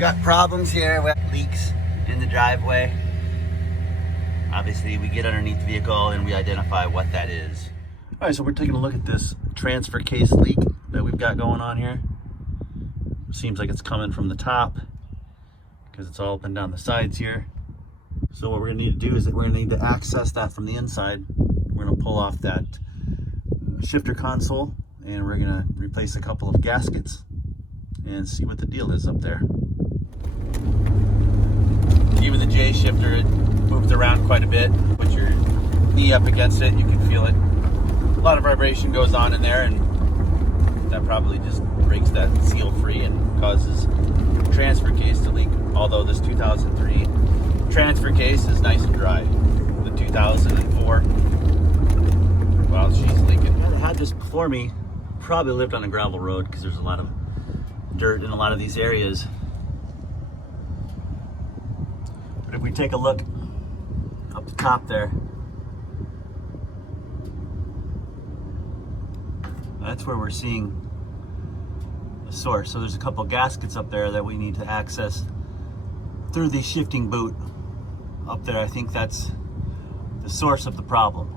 got problems here with leaks in the driveway. Obviously, we get underneath the vehicle and we identify what that is. All right, so we're taking a look at this transfer case leak that we've got going on here. Seems like it's coming from the top because it's all up and down the sides here. So what we're gonna need to do is that we're gonna need to access that from the inside. We're gonna pull off that shifter console and we're gonna replace a couple of gaskets and see what the deal is up there. Even the J shifter, it moves around quite a bit. Put your knee up against it, you can feel it. A lot of vibration goes on in there, and that probably just breaks that seal free and causes the transfer case to leak. Although this 2003 transfer case is nice and dry. The 2004, well, she's leaking. The guy that had this before me probably lived on a gravel road because there's a lot of dirt in a lot of these areas. But if we take a look up the top there, that's where we're seeing the source. So there's a couple gaskets up there that we need to access through the shifting boot up there. I think that's the source of the problem.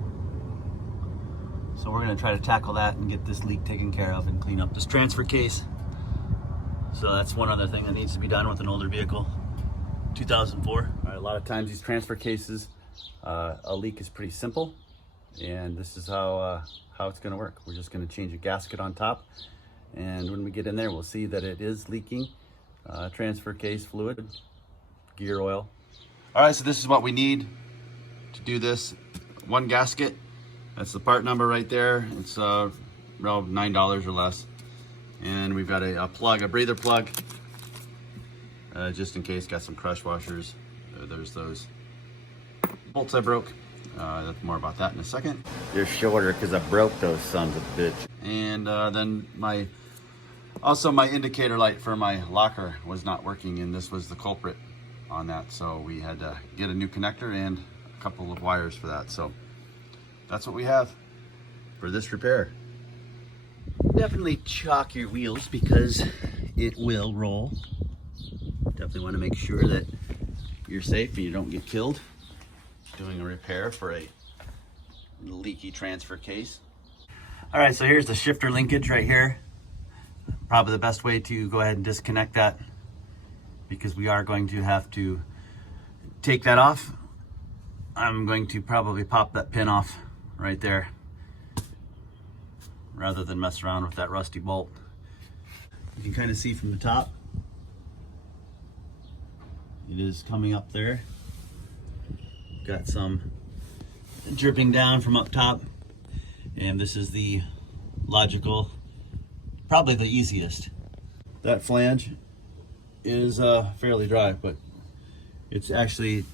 So we're gonna try to tackle that and get this leak taken care of and clean up this transfer case. So that's one other thing that needs to be done with an older vehicle, 2004. All right, a lot of times these transfer cases, a leak is pretty simple, and this is how it's gonna work. We're just gonna change a gasket on top, and when we get in there, we'll see that it is leaking transfer case fluid, gear oil. All right, so this is what we need to do this. One gasket, that's the part number right there. It's around $9 or less. And we've got a plug, a breather plug, just in case. Got some crush washers. There's those bolts I broke. More about that in a second. They're shorter because I broke those sons of bitch. And then my indicator light for my locker was not working, and this was the culprit on that. So we had to get a new connector and a couple of wires for that. So that's what we have for this repair. Definitely chalk your wheels because it will roll. Definitely want to make sure that you're safe and you don't get killed doing a repair for a leaky transfer case. All right, so here's the shifter linkage right here. Probably the best way to go ahead and disconnect that, because we are going to have to take that off. I'm going to probably pop that pin off right there rather than mess around with that rusty bolt. You can kind of see from the top, it is coming up there. Got some dripping down from up top, and this is the logical, probably the easiest. That flange is fairly dry, but it's actually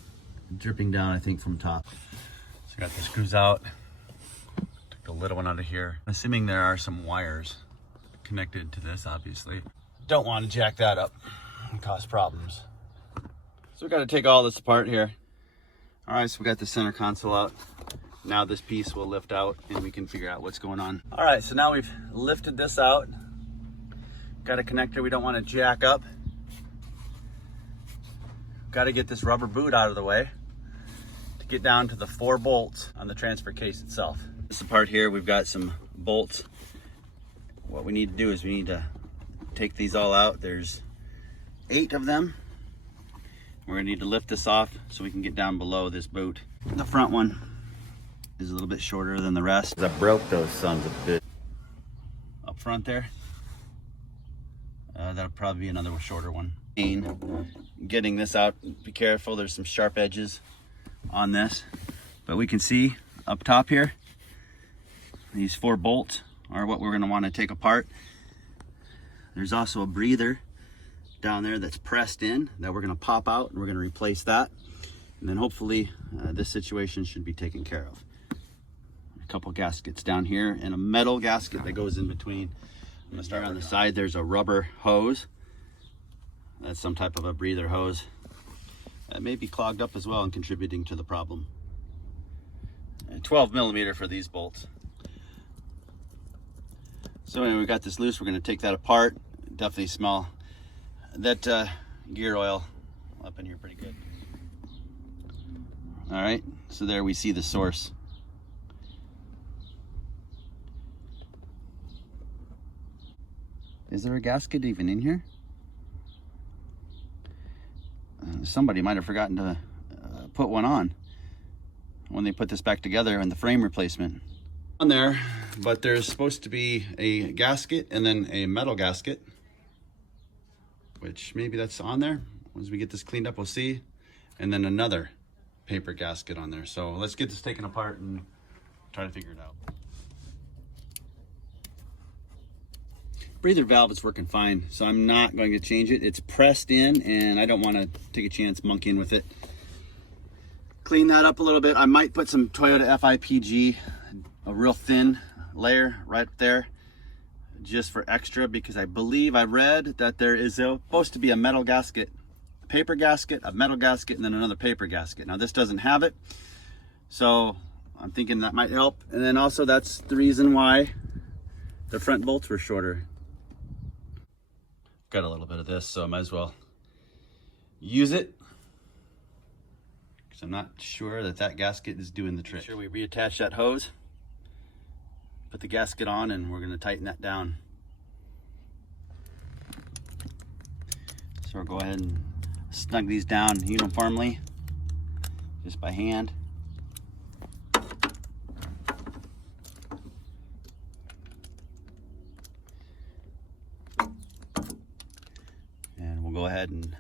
dripping down, I think, from top. So I got the screws out. Took the little one out of here. Assuming there are some wires connected to this, obviously. Don't want to jack that up and cause problems. So we got to take all this apart here. All right, so we got the center console out. Now this piece will lift out and we can figure out what's going on. All right, so now we've lifted this out. Got a connector we don't want to jack up. Got to get this rubber boot out of the way to get down to the 4 bolts on the transfer case itself. This part here, we've got some bolts. What we need to do is we need to take these all out. There's 8 of them. We're gonna need to lift this off so we can get down below this boot. The front one is a little bit shorter than the rest. I broke those sons of bitch. Up front there, that'll probably be another shorter one. Getting this out, be careful, there's some sharp edges on this. But we can see up top here, these 4 bolts are what we're gonna wanna take apart. There's also a breather down there that's pressed in that we're going to pop out, and we're going to replace that, and then hopefully this situation should be taken care of. A couple gaskets down here and a metal gasket that goes in between. I'm going to start on the side. There's a rubber hose. That's some type of a breather hose that may be clogged up as well and contributing to the problem. And 12 millimeter for these bolts. So anyway, we got this loose. We're going to take that apart. Definitely smell that gear oil up in here pretty good. All right, so there we see the source. Is there a gasket even in here? Somebody might have forgotten to put one on when they put this back together in the frame replacement. On there, but there's supposed to be a gasket and then a metal gasket, which maybe that's on there. Once we get this cleaned up, we'll see. And then another paper gasket on there. So let's get this taken apart and try to figure it out. Breather valve is working fine, so I'm not going to change it. It's pressed in and I don't want to take a chance monkeying with it. Clean that up a little bit. I might put some Toyota FIPG, a real thin layer right there, just for extra, because I believe I read that there is supposed to be a metal gasket, a paper gasket, a metal gasket, and then another paper gasket. Now this doesn't have it, so I'm thinking that might help. And then also that's the reason why the front bolts were shorter. Got a little bit of this, so I might as well use it, because I'm not sure that that gasket is doing the trick. Make sure we reattach that hose, put the gasket on, and we're going to tighten that down. So we'll go ahead and snug these down uniformly, just by hand. And we'll go ahead and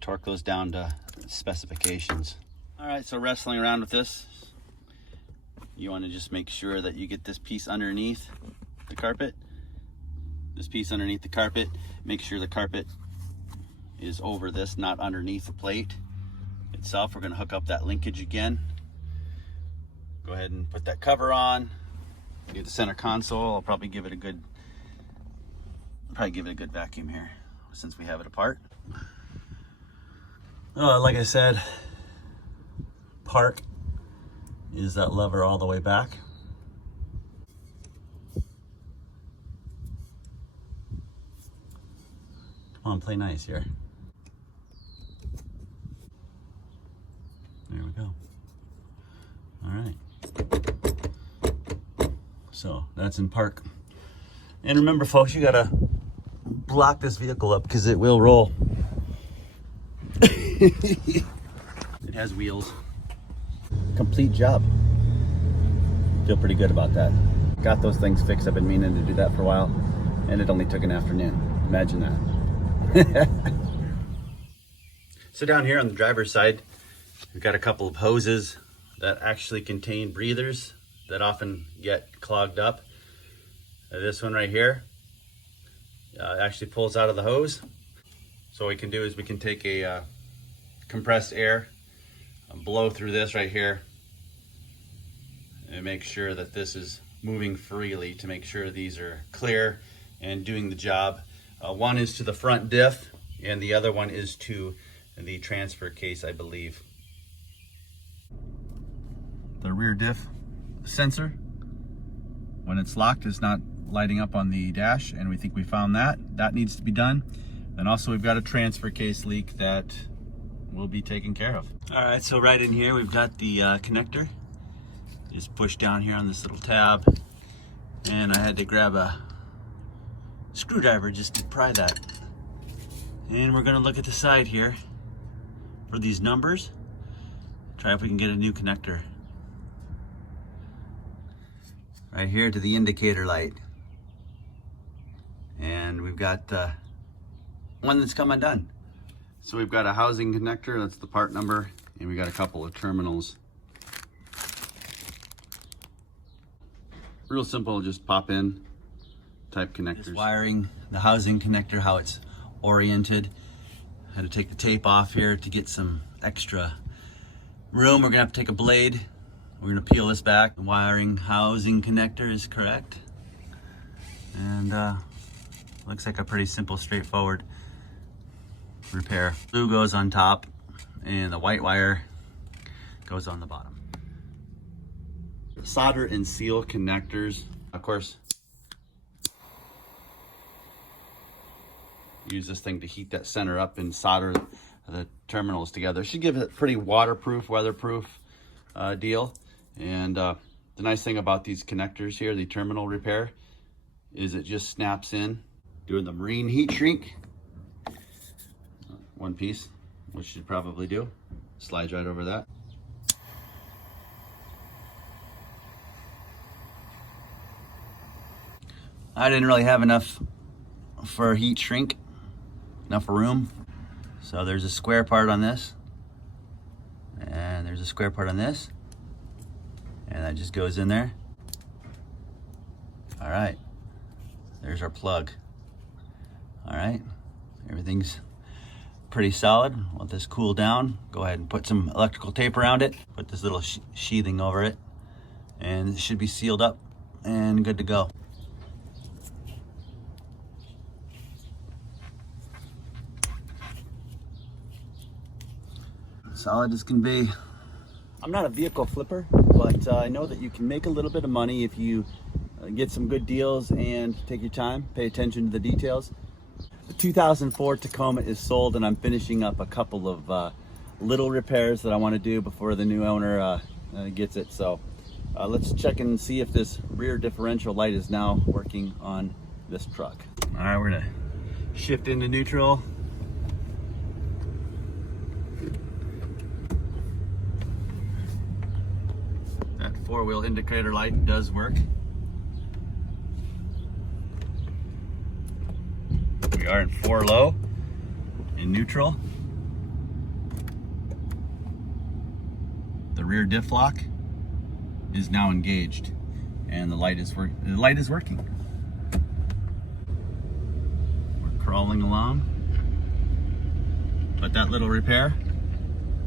torque those down to specifications. All right, so wrestling around with this, you want to just make sure that you get this piece underneath the carpet. This piece underneath the carpet. Make sure the carpet is over this, not underneath the plate itself. We're going to hook up that linkage again. Go ahead and put that cover on. Get the center console. I'll probably give it a good vacuum here since we have it apart. Like I said, park is that lever all the way back. Come on, play nice here. There we go. All right. So that's in park. And remember, folks, you gotta block this vehicle up because it will roll. It has wheels. Complete job. Feel pretty good about that. Got those things fixed. I've been meaning to do that for a while, and it only took an afternoon. Imagine that. So down here on the driver's side, we've got a couple of hoses that actually contain breathers that often get clogged up. This one right here actually pulls out of the hose. So what we can do is we can take a compressed air, blow through this right here, and make sure that this is moving freely to make sure these are clear and doing the job. One is to the front diff and the other one is to the transfer case, I believe. The rear diff sensor, when it's locked, is not lighting up on the dash, and we think we found that. That needs to be done. And also we've got a transfer case leak that will be taken care of. All right, so right in here we've got the connector. Just push down here on this little tab, and I had to grab a screwdriver just to pry that. And we're gonna look at the side here for these numbers, try if we can get a new connector. Right here to the indicator light. And we've got one that's come undone. So we've got a housing connector, that's the part number, and we got a couple of terminals. Real simple, just pop in type connectors. Just wiring the housing connector, how it's oriented. I had to take the tape off here to get some extra room. We're gonna have to take a blade. We're gonna peel this back. The wiring housing connector is correct. And looks like a pretty simple, straightforward repair. Blue goes on top and the white wire goes on the bottom. Solder and seal connectors. Of course, use this thing to heat that center up and solder the terminals together. Should give it a pretty waterproof, weatherproof deal. And the nice thing about these connectors here, the terminal repair, is it just snaps in. Doing the marine heat shrink, one piece, which you probably do. Slides right over that. I didn't really have enough for heat shrink, enough room. So there's a square part on this, and there's a square part on this, and that just goes in there. All right, there's our plug. All right, everything's pretty solid. Let this cool down. Go ahead and put some electrical tape around it. Put this little sheathing over it, and it should be sealed up and good to go. Solid as can be. I'm not a vehicle flipper, but I know that you can make a little bit of money if you get some good deals and take your time, pay attention to the details. The 2004 Tacoma is sold, and I'm finishing up a couple of little repairs that I want to do before the new owner gets it. So let's check and see if this rear differential light is now working on this truck. All right, we're gonna shift into neutral. That four-wheel indicator light does work. We are in 4 low, in neutral. The rear diff lock is now engaged, and the light is working. We're crawling along, but that little repair,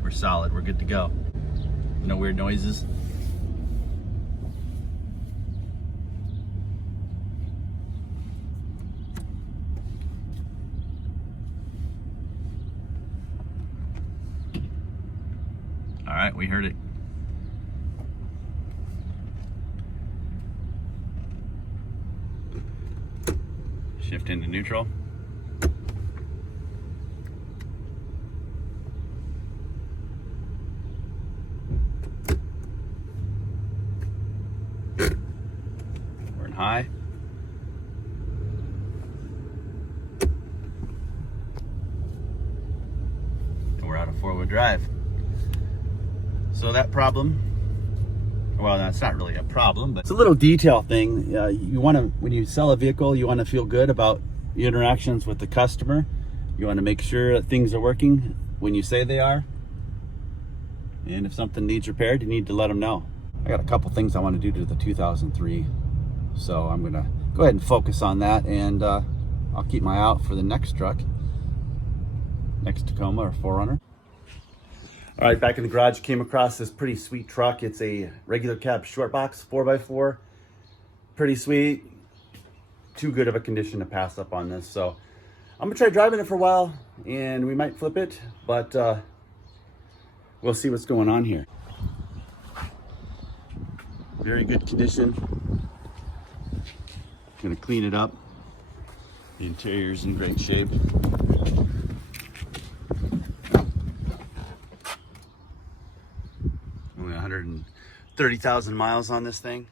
we're solid. We're good to go. No weird noises. All right, we heard it. Shift into neutral. We're in high. And we're out of 4-wheel drive. So that problem, well, that's not really a problem, but it's a little detail thing. You want to, when you sell a vehicle, you want to feel good about the interactions with the customer. You want to make sure that things are working when you say they are. And if something needs repaired, you need to let them know. I got a couple things I want to do to the 2003. So I'm going to go ahead and focus on that, and I'll keep my eye out for the next truck, next Tacoma or 4Runner. All right, back in the garage, came across this pretty sweet truck. It's a regular cab short box, 4x4. Pretty sweet. Too good of a condition to pass up on this. So I'm gonna try driving it for a while, and we might flip it, but we'll see what's going on here. Very good condition. Gonna clean it up. The interior's in great shape. Only 130,000 miles on this thing.